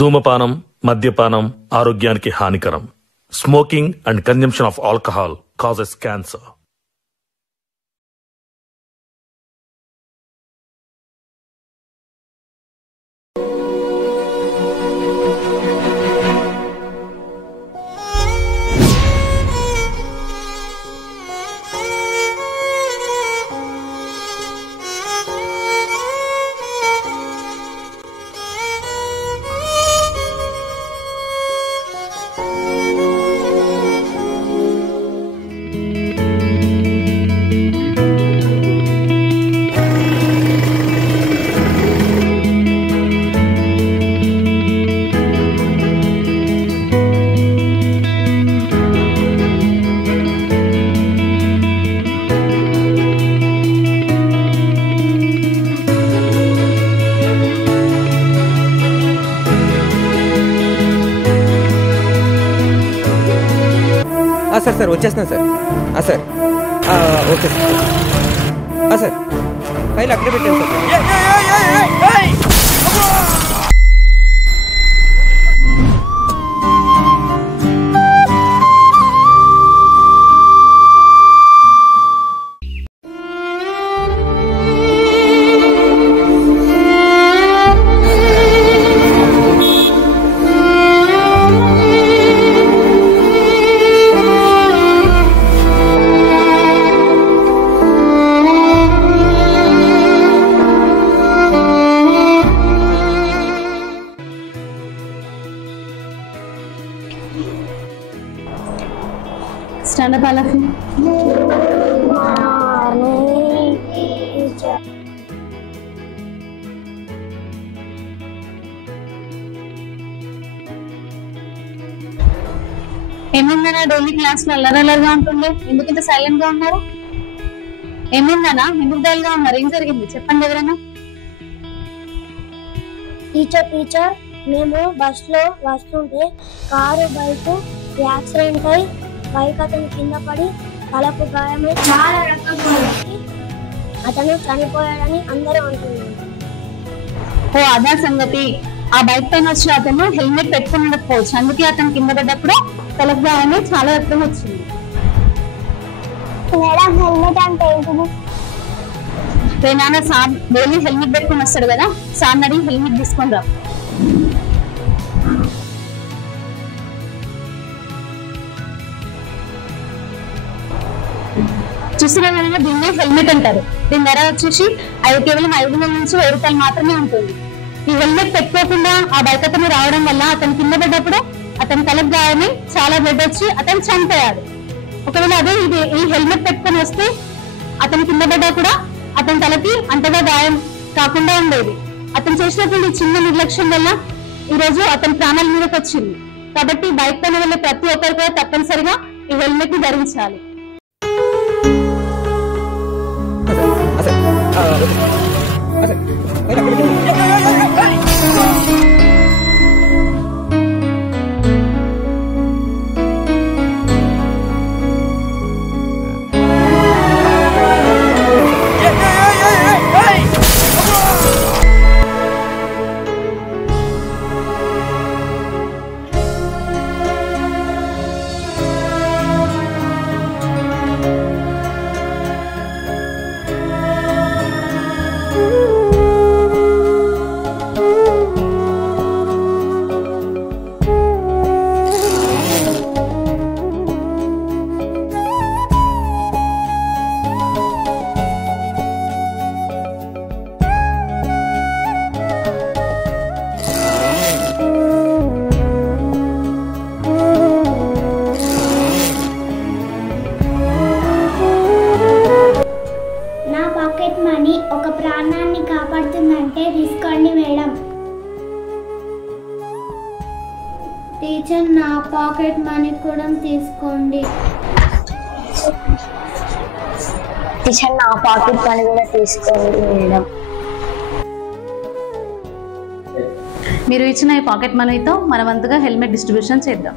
ధూమపానం, మద్యపానం ఆరోగ్యానికి హానికరం. Smoking and consumption of alcohol causes cancer. Sir వచ్చేస్తున్నాను sir. Sir okay sir. File అక్కడే పెట్టాను సార్. Stand up, Alafi. ఏమైందన్నా డైలీ క్లాస్ లో అల్లరల్లరిగా ఉంటుండే, ఎందుకు ఇంత సైలెంట్ గా ఉన్నారు? ఏమైందన్నా, ఎందుకు డల్ గా ఉన్నారు? ఏం జరిగింది చెప్పండి ఎవరైనా. టీచర్ మేము బస్ లో వస్తుంటే కారు బైక్ యాక్సిడెంట్ అయి బైక్ అతను కింద పడి తలకు గాయమై చాలా రక్తం పోయింది. అతను చనిపోయాడని అందరూ అంటున్నారు. ఓ అదా సంగతి. ఆ బైక్ పైన వచ్చిన అతను హెల్మెట్ పెట్టుకుని ఉండకపోవచ్చు, అందుకే అతను కింద పడ్డప్పుడు తలకు గాయమై చాలా రక్తం వచ్చింది. మేడం హెల్మెట్ అంటే ఏంటిది? నాన్న సార్ డైలీ హెల్మెట్ పెట్టుకుని వస్తాడు కదా, సార్ అడిగి హెల్మెట్ తీసుకొని రా. చూసిన విధంగా దీన్నే హెల్మెట్ అంటారు. దీని ధర వచ్చేసి కేవలం 500 నుంచి 1000 రూపాయలు మాత్రమే ఉంటుంది. ఈ హెల్మెట్ పెట్టుకోకుండా ఆ బైక్ అతను రావడం వల్ల అతను కింద పడ్డప్పుడు అతని తలకు గాయమై చాలా బ్లడ్ వచ్చి అతను చనిపోయాడు. ఒకవేళ అదే ఈ హెల్మెట్ పెట్టుకొని వస్తే అతను కింద పడ్డా కూడా అతని తలకి అంతగా గాయం కాకుండా ఉండేది. అతను చేసినటువంటి చిన్న నిర్లక్ష్యం వల్ల ఈ రోజు అతని ప్రాణాల మీదకి వచ్చింది. కాబట్టి బైక్ పైన వెళ్ళే ప్రతి ఒక్కరు కూడా తప్పనిసరిగా ఈ హెల్మెట్ ని ధరించాలి. ఒక ప్రాణాన్ని కాపాడుతుందంటే తీసుకోండి మేడం. టీచర్ నా పాకెట్ మనీ కూడా తీసుకోండి. టీచర్ నా పాకెట్ మనీ కూడా తీసుకోండి మేడం. మీరు ఇచ్చిన ఈ పాకెట్ మనీతో మన వంతుగా హెల్మెట్ డిస్ట్రిబ్యూషన్ చేద్దాం.